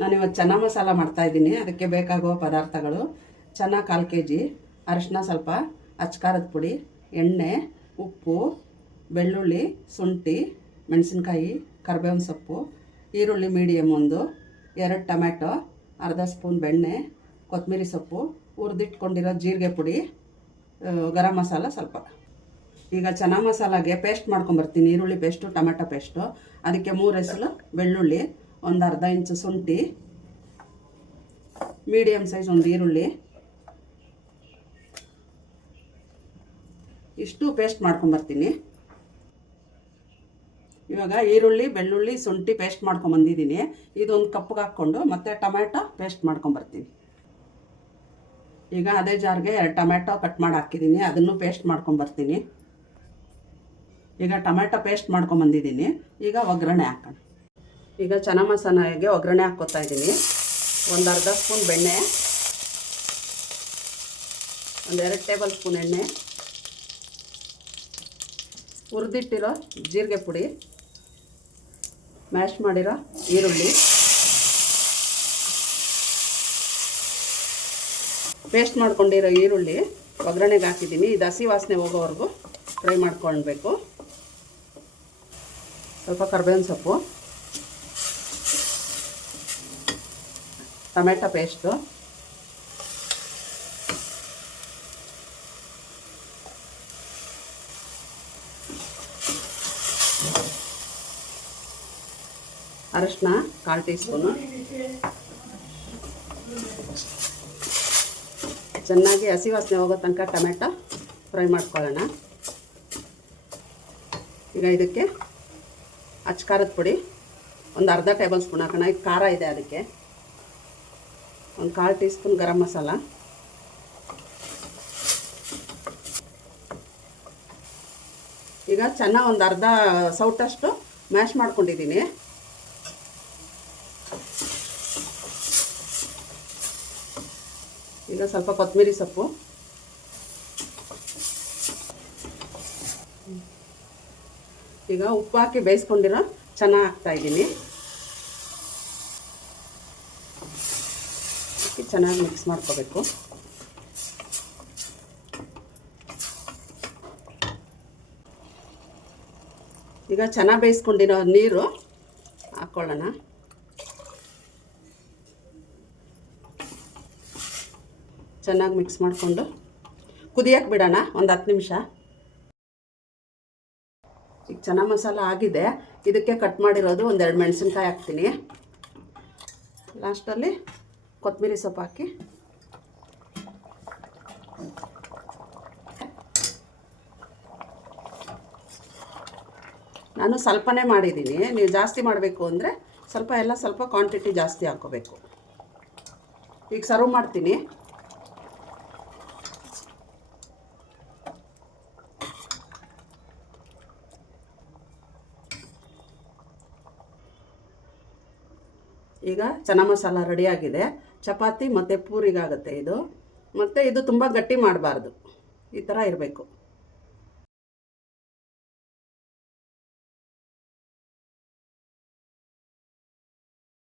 ನಾನಿವತ್ತು ಚೆನ್ನ ಮಸಾಲ ಮಾಡ್ತಾಯಿದ್ದೀನಿ. ಅದಕ್ಕೆ ಬೇಕಾಗುವ ಪದಾರ್ಥಗಳು: ಚೆನ್ನ 1/4 kg, ಅರಿಶಿನ ಸ್ವಲ್ಪ, ಅಚ್ಕಾರದ ಪುಡಿ, ಎಣ್ಣೆ, ಉಪ್ಪು, ಬೆಳ್ಳುಳ್ಳಿ, ಶುಂಠಿ, ಮೆಣಸಿನ್ಕಾಯಿ, ಕರಿಬೇವಿನ ಸೊಪ್ಪು, ಈರುಳ್ಳಿ ಮೀಡಿಯಮ್ 1, 2 ಟೊಮ್ಯಾಟೊ, ಅರ್ಧ ಸ್ಪೂನ್ ಬೆಣ್ಣೆ, ಕೊತ್ತಂಬರಿ ಸೊಪ್ಪು, ಹುರಿದಿಟ್ಕೊಂಡಿರೋ ಜೀರಿಗೆ ಪುಡಿ, ಗರಂ ಮಸಾಲ ಸ್ವಲ್ಪ. ಈಗ ಚೆನ್ನ ಮಸಾಲಾಗೆ ಪೇಸ್ಟ್ ಮಾಡ್ಕೊಂಬರ್ತೀನಿ. ಈರುಳ್ಳಿ ಪೇಸ್ಟು, ಟೊಮೆಟೊ ಪೇಸ್ಟು. ಅದಕ್ಕೆ 3 ಎಸಳು ಬೆಳ್ಳುಳ್ಳಿ, ಒಂದು ಅರ್ಧ ಇಂಚು ಶುಂಠಿ, ಮೀಡಿಯಮ್ ಸೈಜ್ ಒಂದು ಈರುಳ್ಳಿ, ಇಷ್ಟು ಪೇಸ್ಟ್ ಮಾಡ್ಕೊಂಬರ್ತೀನಿ. ಇವಾಗ ಈರುಳ್ಳಿ, ಬೆಳ್ಳುಳ್ಳಿ, ಶುಂಠಿ ಪೇಸ್ಟ್ ಮಾಡ್ಕೊಂಬಂದಿದ್ದೀನಿ. ಇದೊಂದು ಕಪ್ಗೆ ಹಾಕ್ಕೊಂಡು ಮತ್ತೆ ಟೊಮೆಟೊ ಪೇಸ್ಟ್ ಮಾಡ್ಕೊಂಬರ್ತೀನಿ. ಈಗ ಅದೇ ಜಾರ್ಗೆ 2 ಟೊಮೆಟೊ ಕಟ್ ಮಾಡಿ ಹಾಕಿದ್ದೀನಿ, ಅದನ್ನು ಪೇಸ್ಟ್ ಮಾಡ್ಕೊಂಬರ್ತೀನಿ. ಈಗ ಟೊಮೆಟೊ ಪೇಸ್ಟ್ ಮಾಡ್ಕೊಂಬಂದಿದ್ದೀನಿ. ಈಗ ಒಗ್ಗರಣೆ ಹಾಕೋಣ. ಈಗ ಚೆನ್ನ ಮಸಾಲೆಗೆ ಒಗ್ಗರಣೆ ಹಾಕ್ಕೊತಾ ಇದ್ದೀನಿ. ಒಂದು ಅರ್ಧ ಸ್ಪೂನ್ ಬೆಣ್ಣೆ, ಒಂದು 2 ಟೇಬಲ್ ಸ್ಪೂನ್ ಎಣ್ಣೆ, ಹುರಿದಿಟ್ಟಿರೋ ಜೀರಿಗೆ ಪುಡಿ, ಮ್ಯಾಶ್ ಮಾಡಿರೋ ಈರುಳ್ಳಿ, ಪೇಸ್ಟ್ ಮಾಡ್ಕೊಂಡಿರೋ ಈರುಳ್ಳಿ ಒಗ್ಗರಣೆಗೆ ಹಾಕಿದ್ದೀನಿ. ಇದು ಹಸಿ ವಾಸನೆ ಹೋಗೋವರೆಗೂ ಫ್ರೈ ಮಾಡ್ಕೊಳ್ಬೇಕು. ಸ್ವಲ್ಪ ಕರಿಬೇವಿನ ಸೊಪ್ಪು, ಟೊಮೆಟೊ ಪೇಸ್ಟು, ಅರಿಶಿನ 1/4 ಟೀ ಸ್ಪೂನು. ಚೆನ್ನಾಗಿ ಹಸಿ ವಾಸನೆ ಹೋಗೋ ತನಕ ಟೊಮೆಟೊ ಫ್ರೈ ಮಾಡ್ಕೊಳ್ಳೋಣ. ಈಗ ಇದಕ್ಕೆ ಅಚ್ಕಾರದ ಪುಡಿ ಒಂದು ಅರ್ಧ ಟೇಬಲ್ ಸ್ಪೂನ್ ಹಾಕೋಣ. ಈಗ ಖಾರ ಇದೆ, ಅದಕ್ಕೆ ಒಂದು 1/4 ಟೀ ಸ್ಪೂನ್ ಗರಂ ಮಸಾಲ, ಈಗ ಚೆನ್ನಾಗಿ ಒಂದು ಅರ್ಧ ಸೌಟಷ್ಟು ಮ್ಯಾಶ್ ಮಾಡ್ಕೊಂಡಿದ್ದೀನಿ. ಈಗ ಸ್ವಲ್ಪ ಕೊತ್ತಂಬರಿ ಸೊಪ್ಪು, ಈಗ ಉಪ್ಪು ಹಾಕಿ ಬೇಯಿಸ್ಕೊಂಡಿರೋ ಚೆನ್ನ ಹಾಕ್ತಾಯಿದ್ದೀನಿ. ಚೆನ್ನಾಗಿ ಮಿಕ್ಸ್ ಮಾಡ್ಕೋಬೇಕು. ಈಗ ಚೆನ್ನಾಗಿ ಬೇಯಿಸ್ಕೊಂಡಿರೋ ನೀರು ಹಾಕ್ಕೊಳ್ಳೋಣ. ಚೆನ್ನಾಗಿ ಮಿಕ್ಸ್ ಮಾಡಿಕೊಂಡು ಕುದಿಯಕ್ಕೆ ಬಿಡೋಣ ಒಂದು 10 ನಿಮಿಷ. ಈಗ ಚೆನ್ನ ಮಸಾಲ ಆಗಿದೆ. ಇದಕ್ಕೆ ಕಟ್ ಮಾಡಿರೋದು ಒಂದು 2 ಮೆಣಸಿನ್ಕಾಯಿ ಹಾಕ್ತೀನಿ. ಲಾಸ್ಟಲ್ಲಿ ಕೊತ್ತಂಬರಿ ಸೊಪ್ಪು ಹಾಕಿ ನಾನು ಸ್ವಲ್ಪನೇ ಮಾಡಿದ್ದೀನಿ. ನೀವು ಜಾಸ್ತಿ ಮಾಡಬೇಕು ಅಂದರೆ ಸ್ವಲ್ಪ ಕ್ವಾಂಟಿಟಿ ಜಾಸ್ತಿ ಹಾಕ್ಕೋಬೇಕು. ಈಗ ಸರ್ವ್ ಮಾಡ್ತೀನಿ. ಈಗ ಚೆನ್ನ ಮಸಾಲ ರೆಡಿಯಾಗಿದೆ. ಚಪಾತಿ ಮತ್ತು ಪೂರಿಗಾಗುತ್ತೆ ಇದು. ಮತ್ತು ಇದು ತುಂಬ ಗಟ್ಟಿ ಮಾಡಬಾರ್ದು, ಈ ಥರ ಇರಬೇಕು.